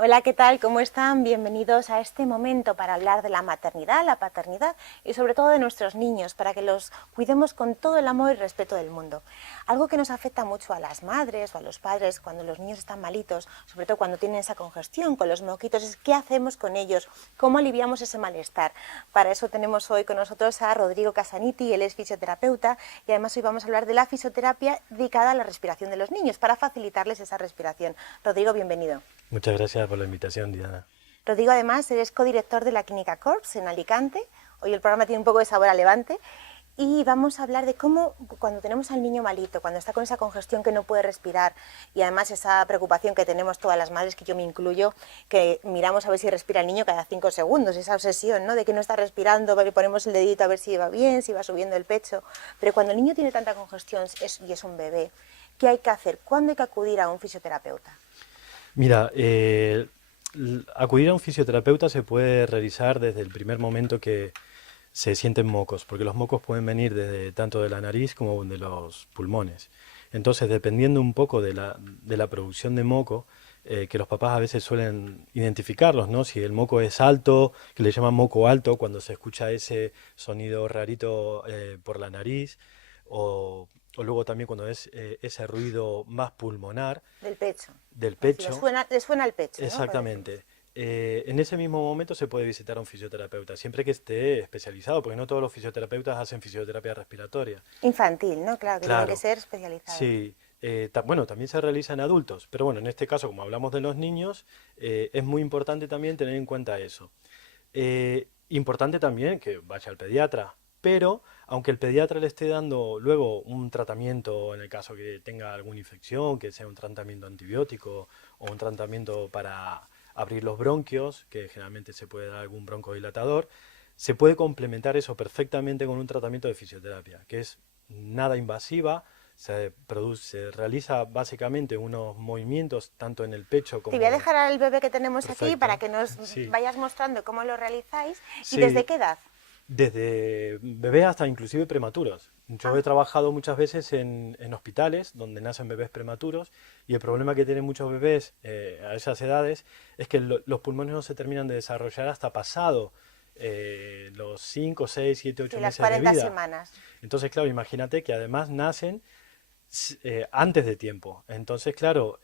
Hola, ¿qué tal? ¿Cómo están? Bienvenidos a este momento para hablar de la maternidad, la paternidad y sobre todo de nuestros niños, para que los cuidemos con todo el amor y respeto del mundo. Algo que nos afecta mucho a las madres o a los padres cuando los niños están malitos, sobre todo cuando tienen esa congestión con los moquitos, es qué hacemos con ellos, cómo aliviamos ese malestar. Para eso tenemos hoy con nosotros a Rodrigo Casaniti, él es fisioterapeuta y además hoy vamos a hablar de la fisioterapia dedicada a la respiración de los niños para facilitarles esa respiración. Rodrigo, bienvenido. Muchas gracias por la invitación, Diana. Rodrigo, además, eres codirector de la Clínica Corps en Alicante. Hoy el programa tiene un poco de sabor a Levante. Y vamos a hablar de cómo, cuando tenemos al niño malito, cuando está con esa congestión que no puede respirar y además esa preocupación que tenemos todas las madres, que yo me incluyo, que miramos a ver si respira el niño cada 5 segundos, esa obsesión, ¿no?, de que no está respirando, ponemos el dedito a ver si va bien, si va subiendo el pecho. Pero cuando el niño tiene tanta congestión y es un bebé, ¿qué hay que hacer? ¿Cuándo hay que acudir a un fisioterapeuta? Mira, acudir a un fisioterapeuta se puede realizar desde el primer momento que se sienten mocos, porque los mocos pueden venir desde tanto de la nariz como de los pulmones. Entonces, dependiendo un poco de la producción de moco, que los papás a veces suelen identificarlos, ¿no? Si el moco es alto, que le llaman moco alto, cuando se escucha ese sonido rarito por la nariz, o luego también cuando es ese ruido más pulmonar Del pecho. del Así, pecho. les suena el pecho, ¿no? Exactamente. En ese mismo momento se puede visitar a un fisioterapeuta, siempre que esté especializado, porque no todos los fisioterapeutas hacen fisioterapia respiratoria. Infantil, ¿no? Claro, que tiene que Claro, ser especializado. sí. Bueno, también se realiza en adultos, pero bueno, en este caso, como hablamos de los niños, es muy importante también tener en cuenta eso. Importante también que vaya al pediatra, pero aunque el pediatra le esté dando luego un tratamiento en el caso que tenga alguna infección, que sea un tratamiento antibiótico o un tratamiento para abrir los bronquios, que generalmente se puede dar algún broncodilatador, se puede complementar eso perfectamente con un tratamiento de fisioterapia, que es nada invasiva, se realiza básicamente unos movimientos tanto en el pecho Te voy a como... dejar al bebé que tenemos aquí para Perfecto. que nos Sí, vayas mostrando cómo lo realizáis y desde sí, qué edad. desde bebés hasta inclusive prematuros. Yo he Ah, trabajado muchas veces en hospitales donde nacen bebés prematuros y el problema que tienen muchos bebés a esas edades es que los pulmones no se terminan de desarrollar hasta pasado los 5 6 7 sí, 8 las meses de 40 vida. semanas. Entonces, claro, imagínate que además nacen antes de tiempo. Entonces, claro,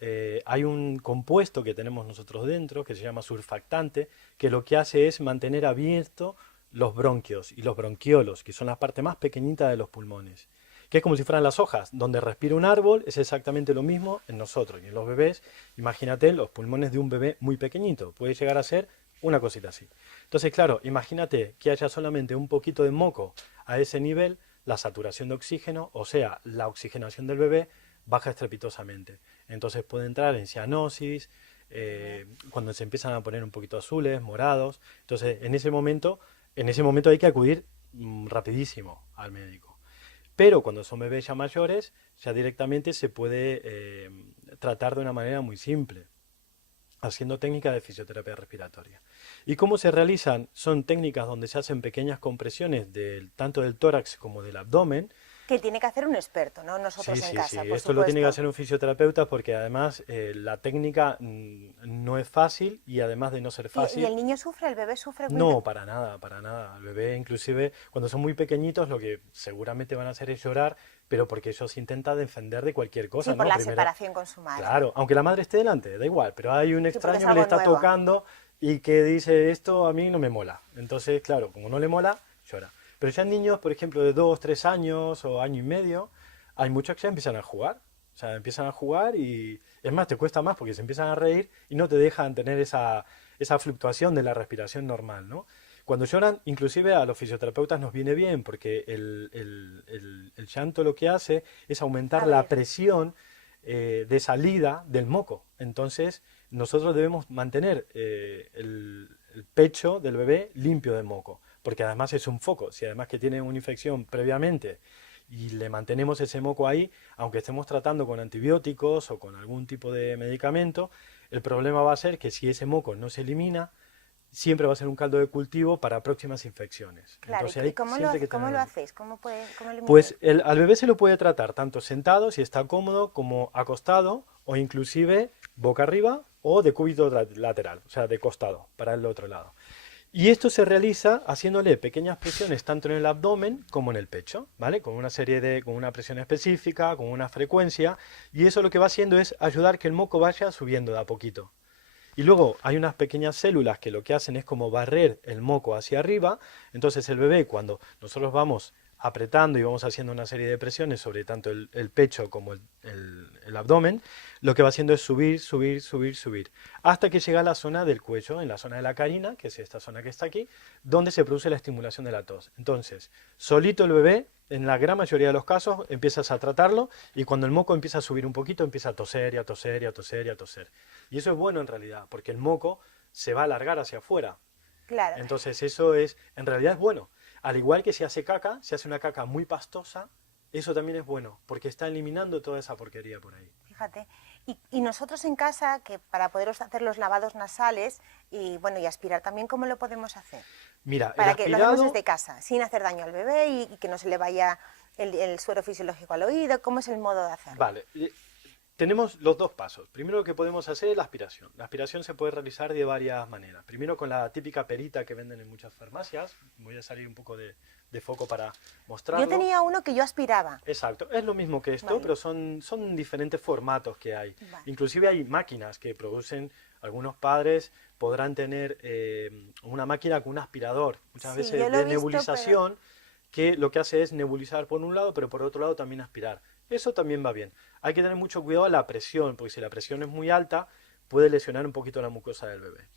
hay un compuesto que tenemos nosotros dentro que se llama surfactante, que lo que hace es mantener abierto los bronquios y los bronquiolos, que son la parte más pequeñita de los pulmones, que es como si fueran las hojas. Donde respira un árbol es exactamente lo mismo en nosotros y en los bebés. Imagínate los pulmones de un bebé muy pequeñito, puede llegar a ser una cosita así. Entonces, claro, imagínate que haya solamente un poquito de moco a ese nivel, la saturación de oxígeno, o sea, la oxigenación del bebé, baja estrepitosamente. Entonces puede entrar en cianosis, cuando se empiezan a poner un poquito azules, morados. Entonces, en ese momento hay que acudir rapidísimo al médico. Pero cuando son bebés ya mayores, ya directamente se puede tratar de una manera muy simple, haciendo técnicas de fisioterapia respiratoria. ¿Y cómo se realizan? Son técnicas donde se hacen pequeñas compresiones tanto del tórax como del abdomen. Que tiene que hacer un experto, ¿no? Sí, Nosotros en sí, sí. casa, por Esto lo tiene que supuesto. hacer un fisioterapeuta porque además la técnica no es fácil y además de no ser Y el fácil, niño sufre, el bebé sufre muy no, para nada, para nada. El bebé, inclusive, cuando son muy pequeñitos, lo que seguramente van a hacer es llorar, pero porque ellos intentan defender de cualquier sí, cosa, por ¿no? la Primero, separación con su madre. claro, aunque la madre esté delante, da igual, pero hay un Sí, porque es extraño que le algo está nuevo. tocando y que dice, esto a mí no me mola. Entonces, claro, como no le mola, llora. Pero ya en niños, por ejemplo, de 2, 3 años o año y medio, hay muchos que ya empiezan a jugar. O sea, empiezan a jugar y es más, te cuesta más porque se empiezan a reír y no te dejan tener esa fluctuación de la respiración normal, ¿no? Cuando lloran, inclusive a los fisioterapeutas nos viene bien porque el llanto lo que hace es aumentar la Abrir. presión de salida del moco. Entonces, nosotros debemos mantener el pecho del bebé limpio de moco, porque además es un foco. Si además que tiene una infección previamente y le mantenemos ese moco ahí, aunque estemos tratando con antibióticos o con algún tipo de medicamento, el problema va a ser que si ese moco no se elimina, siempre va a ser un caldo de cultivo para próximas infecciones. Claro, Entonces y hay siempre que cómo lo tener... hacéis? ¿Cómo elimináis? Pues al bebé se lo puede tratar tanto sentado, si está cómodo, como acostado, o inclusive boca arriba o decúbito lateral, o sea, de costado, para el otro lado. Y esto se realiza haciéndole pequeñas presiones tanto en el abdomen como en el pecho, ¿vale? Con una presión específica, con una frecuencia, y eso lo que va haciendo es ayudar que el moco vaya subiendo de a poquito. Y luego hay unas pequeñas células que lo que hacen es como barrer el moco hacia arriba, entonces el bebé cuando nosotros vamos apretando y vamos haciendo una serie de presiones sobre tanto el pecho como el abdomen, lo que va haciendo es subir, subir, subir, subir, hasta que llega a la zona del cuello, en la zona de la carina, que es esta zona que está aquí, donde se produce la estimulación de la tos. Entonces, solito el bebé, en la gran mayoría de los casos, empiezas a tratarlo y cuando el moco empieza a subir un poquito, empieza a toser y a toser y a toser y a toser. Y eso es bueno en realidad, porque el moco se va a alargar hacia afuera. Claro. Entonces eso es, en realidad es bueno. Al igual que si hace caca, si hace una caca muy pastosa, eso también es bueno, porque está eliminando toda esa porquería por ahí. Fíjate. Y nosotros en casa, que para poder hacer los lavados nasales y bueno y aspirar también, ¿cómo lo podemos hacer? Mira, Para el que lo hacemos aspirado, desde casa, sin hacer daño al bebé y que no se le vaya el suero fisiológico al oído. ¿Cómo es el modo de hacerlo? vale, tenemos los dos pasos. Primero lo que podemos hacer es la aspiración. La aspiración se puede realizar de varias maneras. Primero con la típica perita que venden en muchas farmacias. Voy a salir un poco de foco para mostrarlo. Yo tenía uno que yo aspiraba. Exacto, es lo mismo que esto, Vale. pero son diferentes formatos que hay. Vale. Inclusive hay máquinas que producen, algunos padres podrán tener una máquina con un aspirador, muchas Sí, veces yo lo he de visto, nebulización, que lo que hace es nebulizar por un lado, pero por otro lado también aspirar. Eso también va bien. Hay que tener mucho cuidado a la presión, porque si la presión es muy alta, puede lesionar un poquito la mucosa del bebé.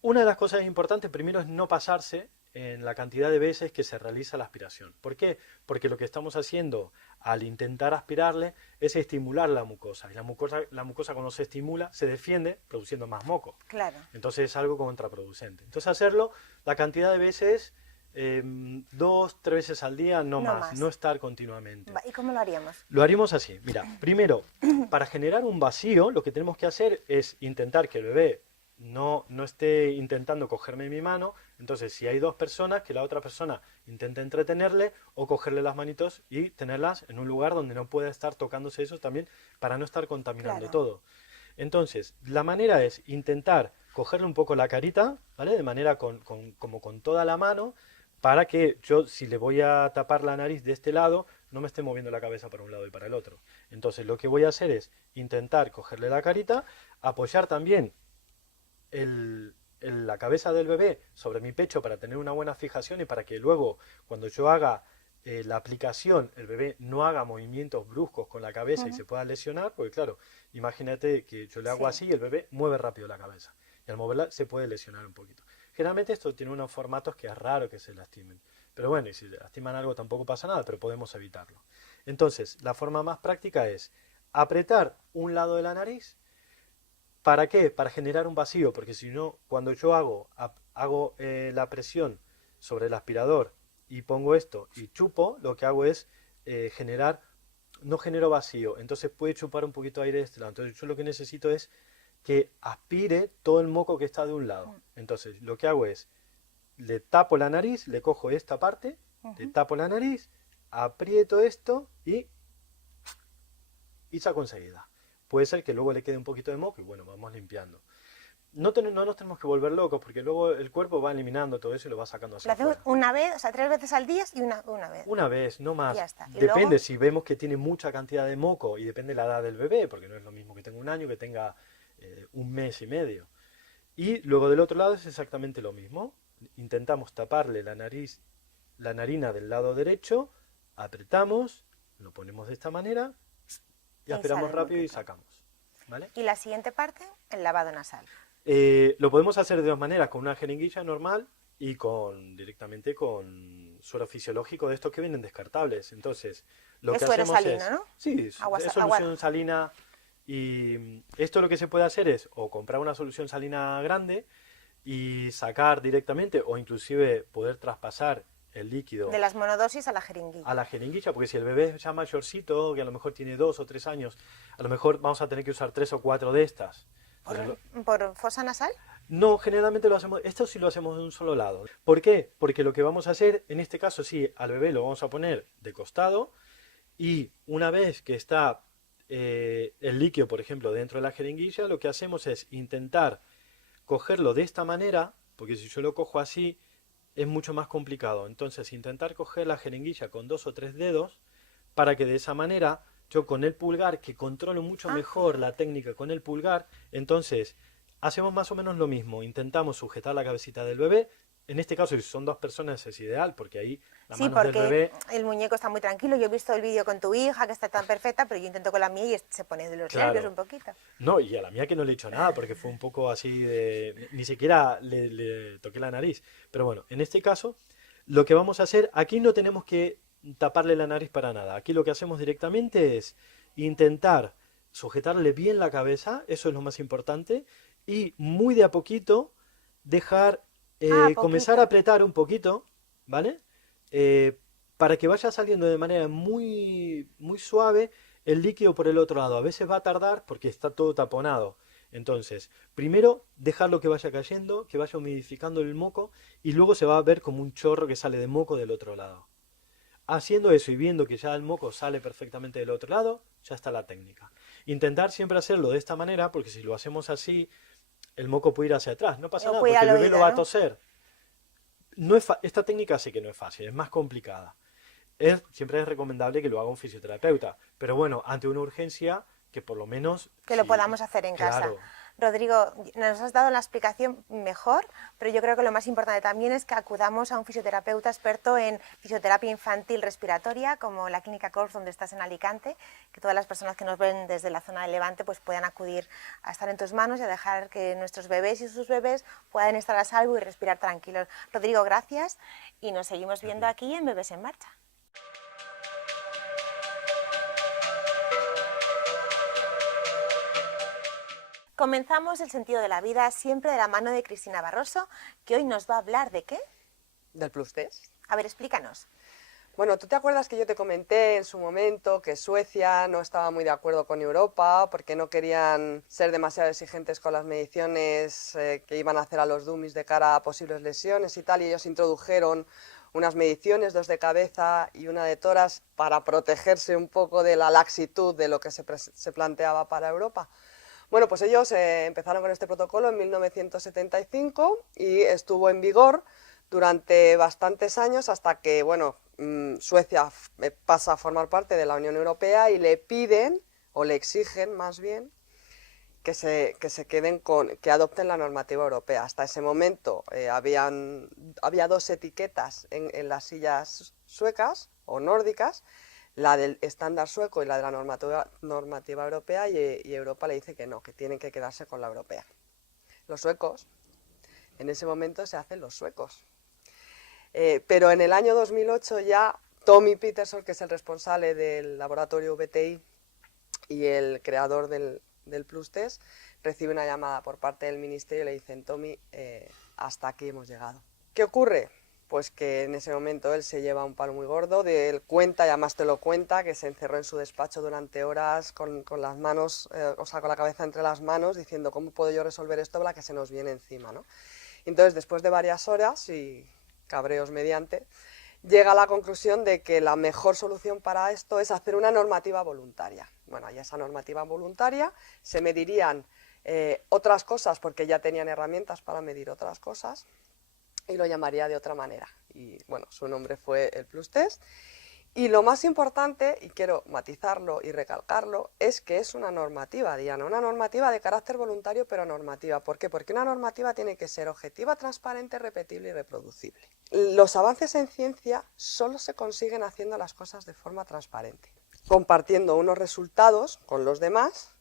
Una de las cosas importantes primero es no pasarse en la cantidad de veces que se realiza la aspiración. ¿Por qué? Porque lo que estamos haciendo al intentar aspirarle es estimular la mucosa. Y la mucosa cuando se estimula se defiende produciendo más moco. Claro. Entonces es algo contraproducente. Entonces hacerlo la cantidad de veces, 2, 3 veces al día, no más, no estar continuamente. ¿Y cómo lo haríamos? Lo haríamos así. Mira, primero, para generar un vacío, lo que tenemos que hacer es intentar que el bebé no esté intentando cogerme mi mano. Entonces, si hay dos personas, que la otra persona intente entretenerle o cogerle las manitos y tenerlas en un lugar donde no pueda estar tocándose eso también para no estar contaminando Claro. todo. Entonces, la manera es intentar cogerle un poco la carita, ¿vale? De manera como con toda la mano, para que yo, si le voy a tapar la nariz de este lado, no me esté moviendo la cabeza para un lado y para el otro. Entonces, lo que voy a hacer es intentar cogerle la carita, apoyar también la cabeza del bebé sobre mi pecho para tener una buena fijación y para que luego, cuando yo haga la aplicación, el bebé no haga movimientos bruscos con la cabeza y se pueda lesionar, porque claro, imagínate que yo le hago así y el bebé mueve rápido la cabeza. Y al moverla se puede lesionar un poquito. Generalmente esto tiene unos formatos que es raro que se lastimen. Pero bueno, y si lastiman algo tampoco pasa nada, pero podemos evitarlo. Entonces, la forma más práctica es apretar un lado de la nariz. ¿Para qué? Para generar un vacío, porque si no, cuando yo hago la presión sobre el aspirador y pongo esto y chupo, lo que hago es no genero vacío, entonces puede chupar un poquito de aire de este lado. Entonces yo lo que necesito es que aspire todo el moco que está de un lado. Entonces lo que hago es, le tapo la nariz, le cojo esta parte, le tapo la nariz, aprieto esto y saco enseguida. Puede ser que luego le quede un poquito de moco y bueno, vamos limpiando. No nos tenemos que volver locos porque luego el cuerpo va eliminando todo eso y lo va sacando hacia Lo hacemos afuera. una vez, o sea, 3 veces al día y una vez. Una vez, no más. Ya está. ¿Y Depende, luego? si vemos que tiene mucha cantidad de moco y depende de la edad del bebé, porque no es lo mismo que tenga un año que tenga 1 mes y medio. Y luego del otro lado es exactamente lo mismo. Intentamos taparle la nariz, la narina del lado derecho, apretamos, lo ponemos de esta manera y Y aspiramos sale el rápido y moquito. sacamos. ¿Vale? Y la siguiente parte, el lavado nasal. Lo podemos hacer de dos maneras, con una jeringuilla normal y directamente con suero fisiológico de estos que vienen descartables. Entonces, lo Es que suero hacemos salino, es, ¿no? sí, Agua es agua. solución salina y esto lo que se puede hacer es o comprar una solución salina grande y sacar directamente o inclusive poder traspasar el líquido De las monodosis a la jeringuilla. a la jeringuilla, porque si el bebé es ya mayorcito, que a lo mejor tiene 2 o 3 años, a lo mejor vamos a tener que usar 3 o 4 de estas. ¿Por fosa nasal? No, generalmente lo hacemos, esto sí lo hacemos de un solo lado. ¿Por qué? Porque lo que vamos a hacer, en este caso sí, al bebé lo vamos a poner de costado y una vez que está el líquido, por ejemplo, dentro de la jeringuilla, lo que hacemos es intentar cogerlo de esta manera, porque si yo lo cojo así es mucho más complicado. Entonces, intentar coger la jeringuilla con 2 o 3 dedos para que de esa manera yo con el pulgar, que controlo mucho Ah, mejor fíjate. la técnica con el pulgar, entonces hacemos más o menos lo mismo. Intentamos sujetar la cabecita del bebé. En este caso, si son 2 personas es ideal, porque ahí las Sí, manos del porque bebé, el muñeco está muy tranquilo. Yo he visto el vídeo con tu hija, que está tan perfecta, pero yo intento con la mía y se pone de los nervios un claro. poquito. No, y a la mía que no le he hecho nada, porque fue un poco así de... Ni siquiera le toqué la nariz. Pero bueno, en este caso, lo que vamos a hacer, aquí no tenemos que taparle la nariz para nada. Aquí lo que hacemos directamente es intentar sujetarle bien la cabeza, eso es lo más importante, y muy de a poquito dejar Ah, comenzar a poquito. apretar un poquito, ¿vale? Eh, para que vaya saliendo de manera muy, muy suave el líquido por el otro lado. A veces va a tardar porque está todo taponado. Entonces, primero dejarlo que vaya cayendo, que vaya humidificando el moco y luego se va a ver como un chorro que sale de moco del otro lado. Haciendo eso y viendo que ya el moco sale perfectamente del otro lado, ya está la técnica. Intentar siempre hacerlo de esta manera porque si lo hacemos así, el moco puede ir hacia atrás. No pasa O nada puede ir porque el al bebé lo oído, va a ¿no? toser. No es esta técnica sí que no es fácil, es más complicada. Siempre es recomendable que lo haga un fisioterapeuta, pero bueno, ante una urgencia, que por lo menos, Que lo si, podamos hacer en casa. claro, Rodrigo, nos has dado la explicación mejor, pero yo creo que lo más importante también es que acudamos a un fisioterapeuta experto en fisioterapia infantil respiratoria, como la Clínica Corf, donde estás en Alicante, que todas las personas que nos ven desde la zona de Levante pues puedan acudir a estar en tus manos y a dejar que nuestros bebés y sus bebés puedan estar a salvo y respirar tranquilos. Rodrigo, gracias y nos seguimos a viendo ti. aquí en Bebés en Marcha. Comenzamos el sentido de la vida siempre de la mano de Cristina Barroso, que hoy nos va a hablar de qué. ¿Del Plus Test? A ver, explícanos. Bueno, ¿tú te acuerdas que yo te comenté en su momento que Suecia no estaba muy de acuerdo con Europa porque no querían ser demasiado exigentes con las mediciones que iban a hacer a los dummies de cara a posibles lesiones y tal? Y ellos introdujeron unas mediciones, 2 de cabeza y 1 de toras, para protegerse un poco de la laxitud de lo que se planteaba para Europa. Bueno, pues ellos empezaron con este protocolo en 1975 y estuvo en vigor durante bastantes años hasta que, bueno, Suecia pasa a formar parte de la Unión Europea y le piden, o le exigen más bien, que se queden que adopten la normativa europea. Hasta ese momento había 2 etiquetas en las sillas suecas o nórdicas, la del estándar sueco y la de la normativa europea, y Europa le dice que no, que tienen que quedarse con la europea. Los suecos, en ese momento se hacen los suecos. Pero en el año 2008 ya Tommy Peterson, que es el responsable del laboratorio VTI y el creador del Plus Test, recibe una llamada por parte del ministerio y le dicen: Tommy, hasta aquí hemos llegado. ¿Qué ocurre? Pues que en ese momento él se lleva un palo muy gordo, él cuenta, y además te lo cuenta, que se encerró en su despacho durante horas con las manos, o sea, con la cabeza entre las manos, diciendo: ¿cómo puedo yo resolver esto para que se nos viene encima, ¿no? Entonces, después de varias horas y cabreos mediante, llega a la conclusión de que la mejor solución para esto es hacer una normativa voluntaria. Bueno, y esa normativa voluntaria se medirían otras cosas, porque ya tenían herramientas para medir otras cosas, y lo llamaría de otra manera. Y bueno, su nombre fue el Plus Test. Y lo más importante, y quiero matizarlo y recalcarlo, es que es una normativa, Diana, una normativa de carácter voluntario, pero normativa. ¿Por qué? Porque una normativa tiene que ser objetiva, transparente, repetible y reproducible. Los avances en ciencia solo se consiguen haciendo las cosas de forma transparente, compartiendo unos resultados con los demás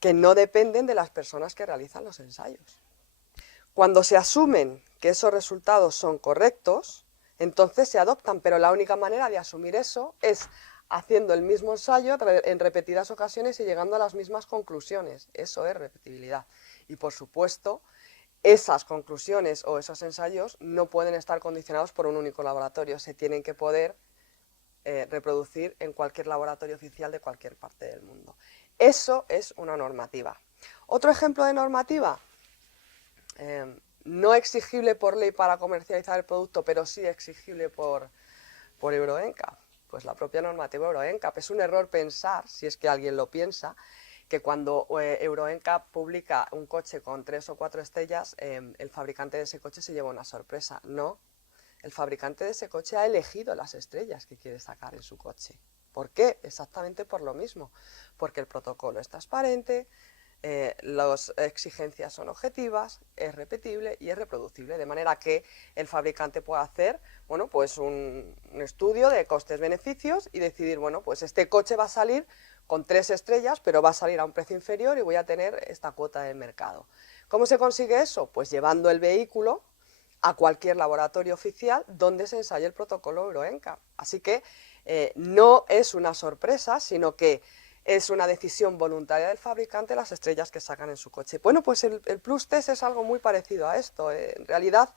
que no dependen de las personas que realizan los ensayos. Cuando se asumen que esos resultados son correctos, entonces se adoptan, pero la única manera de asumir eso es haciendo el mismo ensayo en repetidas ocasiones y llegando a las mismas conclusiones. Eso es repetibilidad. Y por supuesto, esas conclusiones o esos ensayos no pueden estar condicionados por un único laboratorio, se tienen que poder reproducir en cualquier laboratorio oficial de cualquier parte del mundo. Eso es una normativa. Otro ejemplo de normativa, no exigible por ley para comercializar el producto, pero sí exigible por Euro NCAP, Pues la propia normativa Euro NCAP. Es un error pensar, si es que alguien lo piensa, que cuando Euro NCAP publica un coche con 3 o 4 estrellas, el fabricante de ese coche se lleva una sorpresa. No, el fabricante de ese coche ha elegido las estrellas que quiere sacar en su coche. ¿Por qué? Exactamente por lo mismo, porque el protocolo es transparente, las exigencias son objetivas, es repetible y es reproducible, de manera que el fabricante puede hacer, bueno, pues un estudio de costes-beneficios y decidir, bueno, pues este coche va a salir con 3 estrellas, pero va a salir a un precio inferior y voy a tener esta cuota de mercado. ¿Cómo se consigue eso? Pues llevando el vehículo a cualquier laboratorio oficial donde se ensaye el protocolo Euro NCAP. Así que no es una sorpresa, sino que es una decisión voluntaria del fabricante las estrellas que sacan en su coche. Bueno, pues el Plus Test es algo muy parecido a esto. En realidad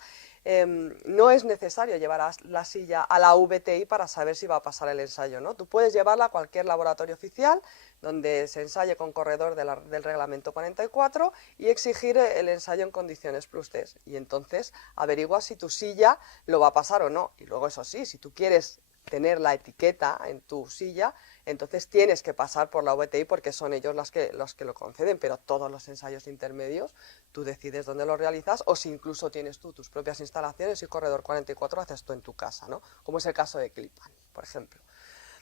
no es necesario llevar la silla a la VTI para saber si va a pasar el ensayo, ¿no? Tú puedes llevarla a cualquier laboratorio oficial donde se ensaye con corredor del reglamento 44 y exigir el ensayo en condiciones Plus Test. Y entonces averiguas si tu silla lo va a pasar o no. Y luego, eso sí, si tú quieres tener la etiqueta en tu silla, entonces tienes que pasar por la VTI porque son ellos los que lo conceden, pero todos los ensayos intermedios tú decides dónde los realizas, o si incluso tienes tú tus propias instalaciones y corredor 44 haces tú en tu casa, ¿no? Como es el caso de Clipan, por ejemplo.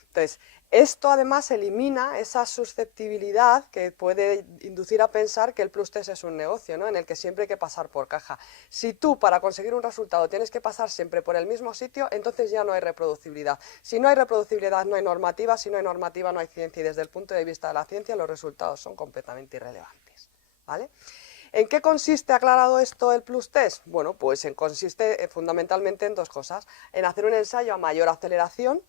Entonces, esto además elimina esa susceptibilidad que puede inducir a pensar que el Plus Test es un negocio, ¿no? En el que siempre hay que pasar por caja. Si tú, para conseguir un resultado, tienes que pasar siempre por el mismo sitio, entonces ya no hay reproducibilidad. Si no hay reproducibilidad, no hay normativa. Si no hay normativa, no hay ciencia. Y desde el punto de vista de la ciencia, los resultados son completamente irrelevantes, ¿vale? ¿En qué consiste, aclarado esto, el Plus Test? Bueno, pues consiste fundamentalmente en 2 cosas. En hacer un ensayo a mayor aceleración,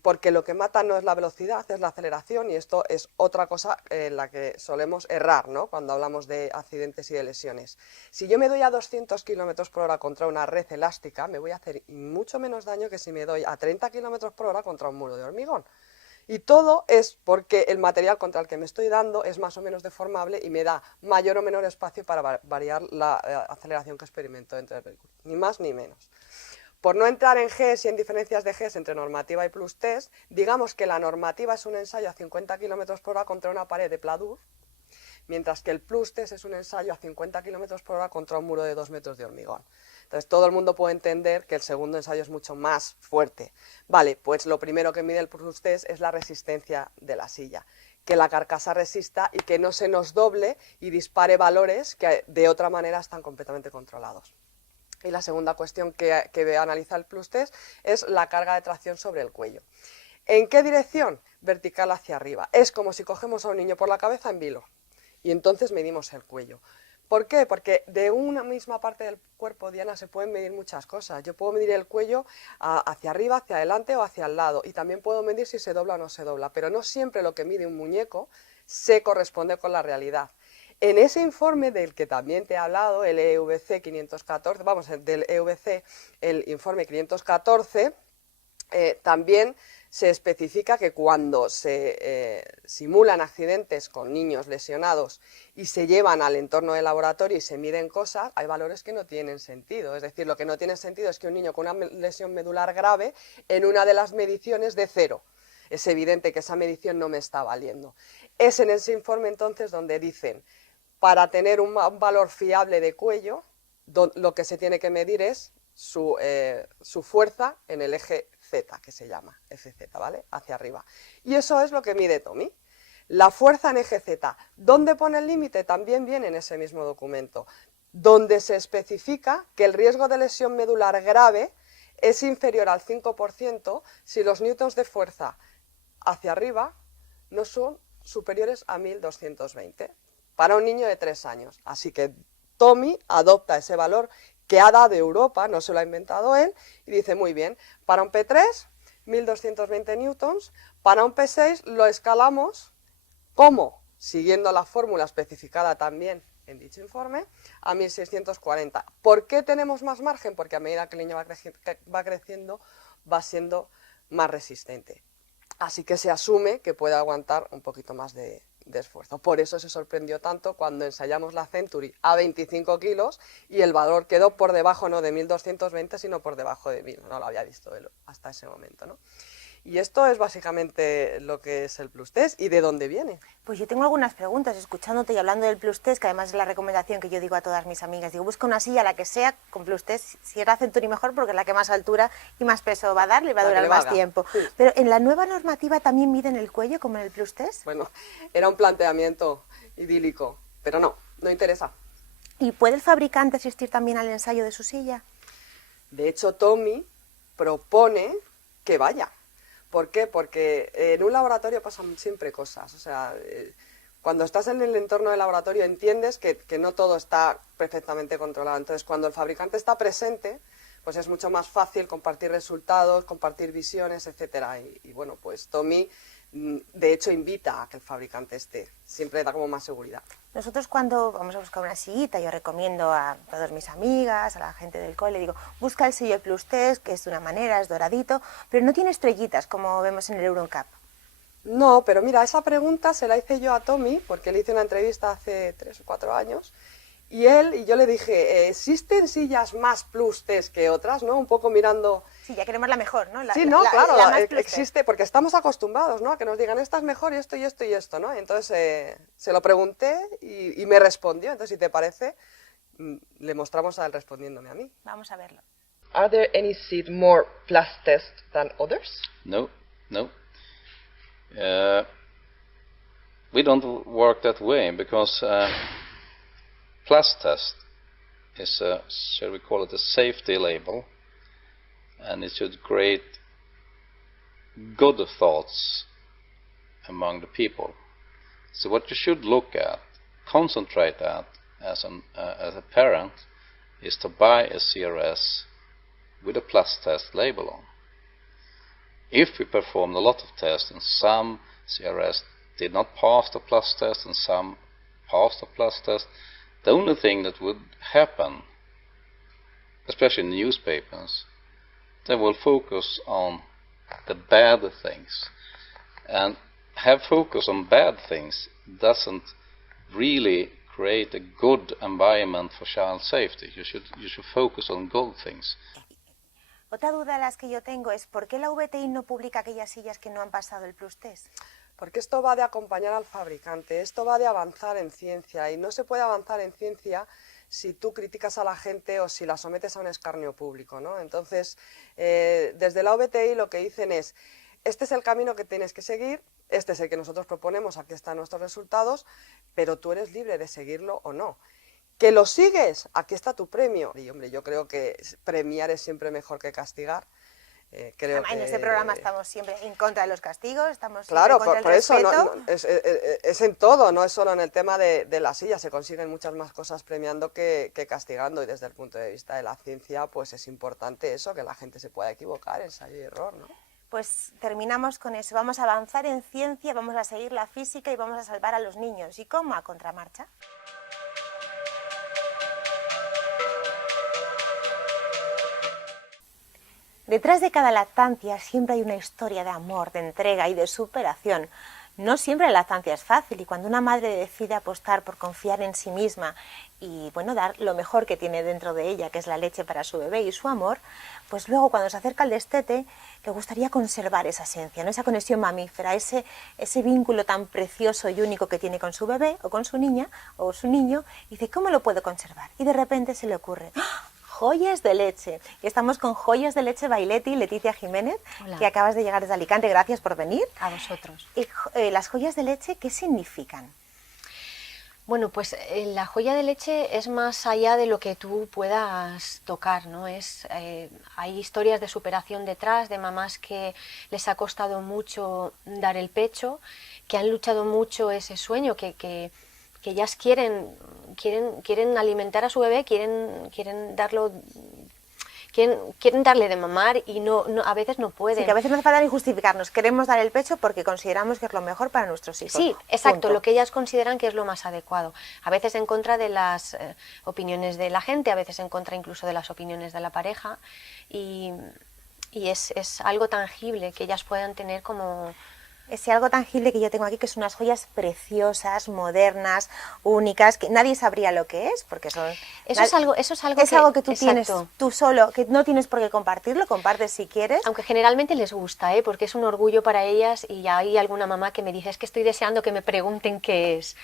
porque lo que mata no es la velocidad, es la aceleración, y esto es otra cosa en la que solemos errar, ¿no? Cuando hablamos de accidentes y de lesiones. Si yo me doy a 200 km por hora contra una red elástica, me voy a hacer mucho menos daño que si me doy a 30 km por hora contra un muro de hormigón. Y todo es porque el material contra el que me estoy dando es más o menos deformable y me da mayor o menor espacio para variar la aceleración que experimento dentro del vehículo, ni más ni menos. Por no entrar en GES y en diferencias de GES entre normativa y Plus Test, digamos que la normativa es un ensayo a 50 km por hora contra una pared de pladur, mientras que el Plus Test es un ensayo a 50 km por hora contra un muro de 2 metros de hormigón. Entonces todo el mundo puede entender que el segundo ensayo es mucho más fuerte. Vale, pues lo primero que mide el Plus Test es la resistencia de la silla, que la carcasa resista y que no se nos doble y dispare valores que de otra manera están completamente controlados. Y la segunda cuestión que analiza el Plus Test es la carga de tracción sobre el cuello. ¿En qué dirección? Vertical hacia arriba. Es como si cogemos a un niño por la cabeza en vilo y entonces medimos el cuello. ¿Por qué? Porque de una misma parte del cuerpo, Diana, se pueden medir muchas cosas. Yo puedo medir el cuello hacia arriba, hacia adelante o hacia el lado, y también puedo medir si se dobla o no se dobla, pero no siempre lo que mide un muñeco se corresponde con la realidad. En ese informe del que también te he hablado, el EVC 514, vamos, del EVC, el informe 514, también se especifica que cuando se simulan accidentes con niños lesionados y se llevan al entorno del laboratorio y se miden cosas, hay valores que no tienen sentido. Es decir, lo que no tiene sentido es que un niño con una lesión medular grave, en una de las mediciones de 0. Es evidente que esa medición no me está valiendo. Es en ese informe entonces donde dicen, para tener un valor fiable de cuello, lo que se tiene que medir es su fuerza en el eje Z, que se llama FZ, ¿vale? Hacia arriba. Y eso es lo que mide Tommy. La fuerza en eje Z. ¿Dónde pone el límite? También viene en ese mismo documento, donde se especifica que el riesgo de lesión medular grave es inferior al 5% si los newtons de fuerza hacia arriba no son superiores a 1220. Para un niño de 3 años. Así que Tommy adopta ese valor que ha dado Europa, no se lo ha inventado él, y dice, muy bien, para un P3, 1220 newtons, para un P6 lo escalamos, ¿cómo? Siguiendo la fórmula especificada también en dicho informe, a 1640. ¿Por qué tenemos más margen? Porque a medida que el niño va creciendo, va siendo más resistente. Así que se asume que puede aguantar un poquito más de esfuerzo. Por eso se sorprendió tanto cuando ensayamos la Century a 25 kilos y el valor quedó por debajo no de 1220, sino por debajo de 1000. No lo había visto él hasta ese momento, ¿no? Y esto es básicamente lo que es el Plus Test y de dónde viene. Pues yo tengo algunas preguntas, escuchándote y hablando del Plus Test, que además es la recomendación que yo digo a todas mis amigas. Digo, busca una silla, la que sea, con Plus Test, si era Century mejor, porque es la que más altura y más peso va a dar, le va a durar más tiempo. Sí. Pero en la nueva normativa también miden el cuello, como en el Plus Test. Bueno, era un planteamiento idílico, pero no interesa. ¿Y puede el fabricante asistir también al ensayo de su silla? De hecho, Tommy propone que vaya. ¿Por qué? Porque en un laboratorio pasan siempre cosas. O sea, cuando estás en el entorno del laboratorio entiendes que no todo está perfectamente controlado. Entonces, cuando el fabricante está presente, pues es mucho más fácil compartir resultados, compartir visiones, etcétera. Y bueno, pues Tommy, de hecho, invita a que el fabricante esté. Siempre da como más seguridad. Nosotros cuando vamos a buscar una sillita, yo recomiendo a todas mis amigas, a la gente del cole, digo, busca el sello Plus Test, que es de una manera, es doradito, pero no tiene estrellitas como vemos en el Euroncap. No, pero mira, esa pregunta se la hice yo a Tommy, porque le hice una entrevista hace 3 o 4 años, y yo le dije, ¿existen sillas más Plus Test que otras, no? Un poco mirando... Sí, ya queremos la mejor, ¿no? Sí, no, claro, la más Plus Test. existe, porque estamos acostumbrados, ¿no? A que nos digan, esta es mejor y esto y esto y esto, ¿no? Y entonces se lo pregunté y me respondió. Entonces, si te parece, le mostramos a él respondiéndome a mí. Vamos a verlo. Are there any seats more Plus Test than others? No. We don't work that way because Plus Test is a, shall we call it, a safety label, and it should create good thoughts among the people. So what you should look at, concentrate at as a parent, is to buy a CRS with a Plus Test label on. If we performed a lot of tests and some CRS did not pass the Plus Test and some passed the Plus Test, the only thing that would happen, especially in newspapers, they will focus on the bad things. And have focus on bad things doesn't really create a good environment for child safety. You should focus on good things. Otra duda de las que yo tengo es, ¿por qué la VTI no publica aquellas sillas que no han pasado el Plus Test? Porque esto va de acompañar al fabricante, esto va de avanzar en ciencia, y no se puede avanzar en ciencia si tú criticas a la gente o si la sometes a un escarnio público, ¿no? Entonces, desde la VTI lo que dicen es, este es el camino que tienes que seguir, este es el que nosotros proponemos, aquí están nuestros resultados, pero tú eres libre de seguirlo o no. ¿Que lo sigues? Aquí está tu premio. Y hombre, yo creo que premiar es siempre mejor que castigar. En este programa estamos siempre en contra de los castigos, estamos claro, siempre contra por el eso respeto. es en todo, no es solo en el tema de la silla, se consiguen muchas más cosas premiando que castigando, y desde el punto de vista de la ciencia pues es importante eso, que la gente se pueda equivocar, ensayo y error, ¿no? Pues terminamos con eso, vamos a avanzar en ciencia, vamos a seguir la física y vamos a salvar a los niños. ¿Y cómo? A contramarcha. Detrás de cada lactancia siempre hay una historia de amor, de entrega y de superación. No siempre la lactancia es fácil, y cuando una madre decide apostar por confiar en sí misma y bueno, dar lo mejor que tiene dentro de ella, que es la leche para su bebé y su amor, pues luego cuando se acerca al destete le gustaría conservar esa esencia, ¿no? Esa conexión mamífera, ese vínculo tan precioso y único que tiene con su bebé o con su niña o su niño, y dice, ¿cómo lo puedo conservar? Y de repente se le ocurre, ¡ah! Joyas de leche. Y estamos con Joyas de Leche by Leti, Leticia Jiménez. Hola. Que acabas de llegar desde Alicante, gracias por venir. A vosotros. Y, las joyas de leche, ¿qué significan? Bueno, pues la joya de leche es más allá de lo que tú puedas tocar, ¿no? Hay historias de superación detrás, de mamás que les ha costado mucho dar el pecho, que han luchado mucho ese sueño, que ellas quieren alimentar a su bebé, quieren darle de mamar y no a veces no pueden. Sí, que a veces no hace falta ni justificarnos, queremos dar el pecho porque consideramos que es lo mejor para nuestros hijos. Sí, exacto, Punto. lo que ellas consideran que es lo más adecuado. A veces en contra de las opiniones de la gente, a veces en contra incluso de las opiniones de la pareja, y es algo tangible que ellas puedan tener como ese algo tangible que yo tengo aquí, que son unas joyas preciosas, modernas, únicas, que nadie sabría lo que es, porque son... Eso es algo que tú tienes tú solo, que no tienes por qué compartirlo, compartes si quieres. Aunque generalmente les gusta, porque es un orgullo para ellas, y hay alguna mamá que me dice, es que estoy deseando que me pregunten qué es.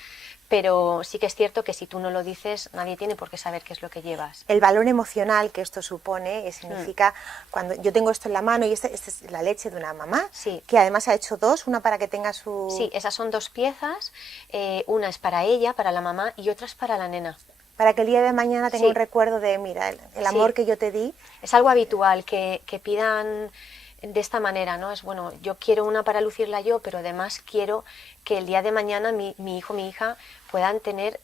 Pero sí que es cierto que si tú no lo dices, nadie tiene por qué saber qué es lo que llevas. El valor emocional que esto supone significa, cuando yo tengo esto en la mano, y esta es la leche de una mamá, Sí. que además ha hecho dos, una para que tenga su... Sí, esas son 2 piezas, una es para ella, para la mamá, y otra es para la nena. Para que el día de mañana tenga Sí. un recuerdo de, mira, el amor que yo te di. Es algo habitual que pidan de esta manera, ¿no? Es bueno, yo quiero una para lucirla yo, pero además quiero que el día de mañana mi hijo, mi hija puedan tener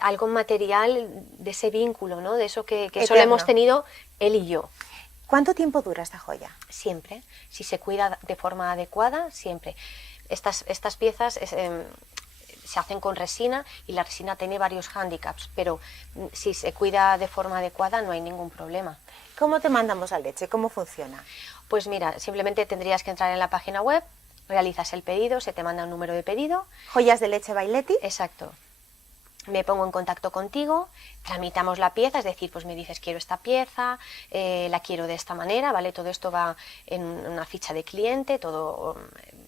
algo material de ese vínculo, ¿no? De eso que solo Eterno. hemos tenido él y yo. ¿Cuánto tiempo dura esta joya? Siempre, si se cuida de forma adecuada, siempre. Estas piezas se hacen con resina, y la resina tiene varios hándicaps, pero si se cuida de forma adecuada no hay ningún problema. ¿Cómo te mandamos la leche? ¿Cómo funciona? Pues mira, simplemente tendrías que entrar en la página web, realizas el pedido, se te manda un número de pedido. Joyas de leche Bailetti. Exacto. Me pongo en contacto contigo, tramitamos la pieza, es decir, pues me dices quiero esta pieza, la quiero de esta manera, ¿vale? Todo esto va en una ficha de cliente, todo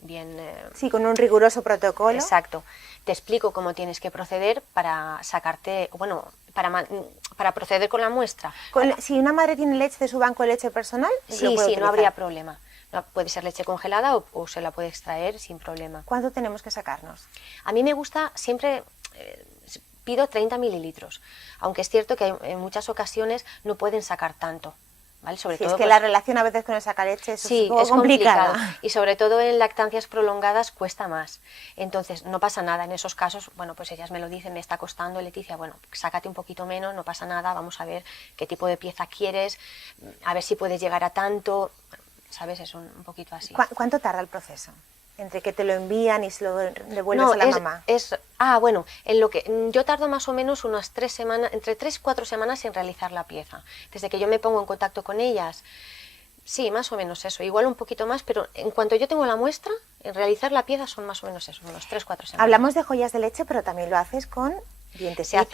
bien... Sí, con un riguroso protocolo. Exacto. Te explico cómo tienes que proceder para sacarte, bueno, para proceder con la muestra. Si una madre tiene leche de su banco de leche personal, lo Sí, puede sí, no utilizar. habría problema. No, puede ser leche congelada o se la puede extraer sin problema. ¿Cuánto tenemos que sacarnos? A mí me gusta siempre... pido 30 mililitros, aunque es cierto que en muchas ocasiones no pueden sacar tanto, ¿vale? Sobre Sí, todo, es que pues, la relación a veces con el sacaleche es sí, un poco es complicada. complicado, y sobre todo en lactancias prolongadas cuesta más. Entonces no pasa nada en esos casos. Bueno, pues ellas me lo dicen, me está costando, Leticia, bueno, sácate un poquito menos, no pasa nada, vamos a ver qué tipo de pieza quieres, a ver si puedes llegar a tanto, ¿sabes? Es un poquito así. ¿Cuánto tarda el proceso? Entre que te lo envían y se lo devuelves No, a la mamá. Bueno, en lo que yo tardo más o menos unas 3 semanas, entre 3 y 4 semanas en realizar la pieza. Desde que yo me pongo en contacto con ellas, sí, más o menos eso, igual un poquito más, pero en cuanto yo tengo la muestra, en realizar la pieza son más o menos eso, unos 3-4 semanas. Hablamos de joyas de leche, pero también lo haces con dientecitos.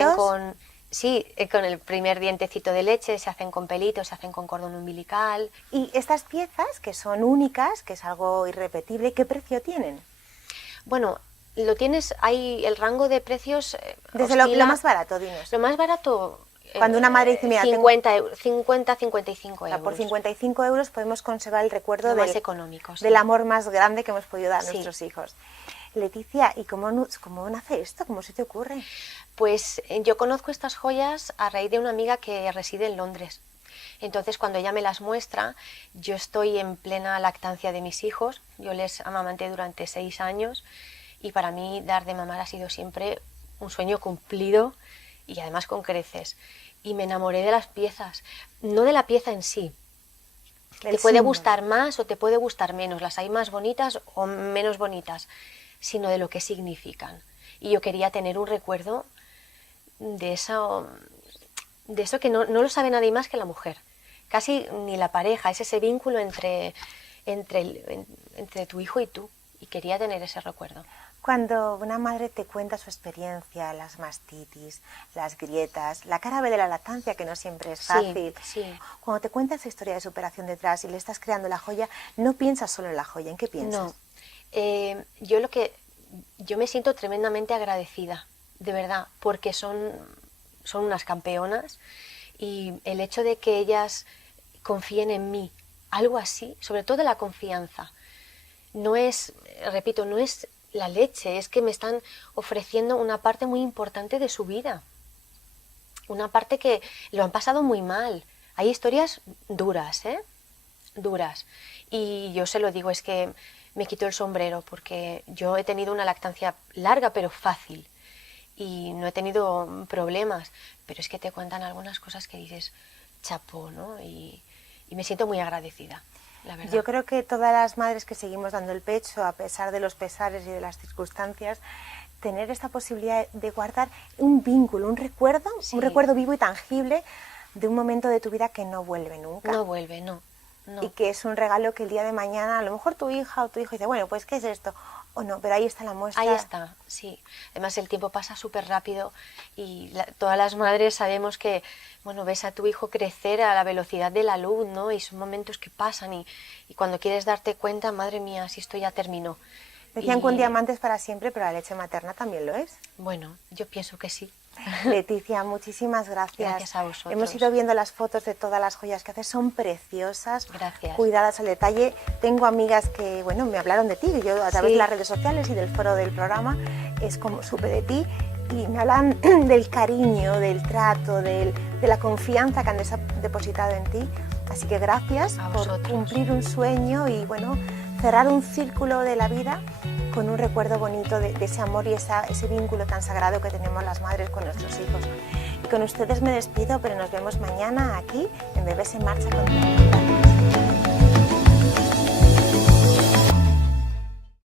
Se hacen con el primer dientecito de leche, se hacen con pelitos, se hacen con cordón umbilical. Y estas piezas, que son únicas, que es algo irrepetible, ¿qué precio tienen? Bueno, hay el rango de precios Desde oscila- lo más barato, dinos. Lo más barato... Cuando una madre dice, mira, 50-55 euros. por 55 euros podemos conservar el recuerdo Lo más económico, sí. del amor más grande que hemos podido dar a Sí. nuestros hijos. Leticia, ¿y cómo nace esto? ¿Cómo se te ocurre? Pues yo conozco estas joyas a raíz de una amiga que reside en Londres. Entonces, cuando ella me las muestra, yo estoy en plena lactancia de mis hijos. Yo les amamanté durante 6 años, y para mí dar de mamar ha sido siempre un sueño cumplido, y además con creces. Y me enamoré de las piezas, no de la pieza en sí. Del Te puede símbolo. gustar más o te puede gustar menos, las hay más bonitas o menos bonitas, sino de lo que significan. Y yo quería tener un recuerdo de eso que no lo sabe nadie más que la mujer, casi ni la pareja, es ese vínculo entre tu hijo y tú, y quería tener ese recuerdo. Cuando una madre te cuenta su experiencia, las mastitis, las grietas, la cara B de la lactancia, que no siempre es fácil, Sí. cuando te cuenta esa historia de superación detrás y le estás creando la joya, no piensas solo en la joya, ¿en qué piensas? No, yo me siento tremendamente agradecida, de verdad, porque son unas campeonas, y el hecho de que ellas confíen en mí, algo así, sobre todo la confianza, no es, repito, no es la leche, es que me están ofreciendo una parte muy importante de su vida, una parte que lo han pasado muy mal. Hay historias duras, duras, y yo se lo digo, es que me quito el sombrero, porque yo he tenido una lactancia larga pero fácil, y no he tenido problemas, pero es que te cuentan algunas cosas que dices, chapó, ¿no? Y me siento muy agradecida, la verdad. Yo creo que todas las madres que seguimos dando el pecho, a pesar de los pesares y de las circunstancias, tener esta posibilidad de guardar un vínculo, un recuerdo Sí. vivo y tangible de un momento de tu vida que no vuelve nunca. No vuelve, no. No. y que es un regalo que el día de mañana a lo mejor tu hija o tu hijo dice, bueno, pues ¿qué es esto? O no, pero ahí está la muestra. Ahí está, sí. Además el tiempo pasa súper rápido y todas las madres sabemos que, bueno, ves a tu hijo crecer a la velocidad de la luz, ¿no? Y son momentos que pasan y cuando quieres darte cuenta, madre mía, si esto ya terminó. Decían que un diamante es para siempre, pero la leche materna también lo es. Bueno, yo pienso que sí. Leticia, muchísimas gracias. Gracias a vosotros. Hemos ido viendo las fotos de todas las joyas que haces, son preciosas, Gracias. cuidadas al detalle. Tengo amigas que, bueno, me hablaron de ti, yo a través Sí. de las redes sociales y del foro del programa, es como supe de ti y me hablan del cariño, del trato, de la confianza que han depositado en ti. Así que gracias A por vosotros. cumplir un sueño y, bueno, cerrar un círculo de la vida con un recuerdo bonito de ese amor y ese vínculo tan sagrado que tenemos las madres con nuestros hijos. Y con ustedes me despido, pero nos vemos mañana aquí en Bebés en Marcha con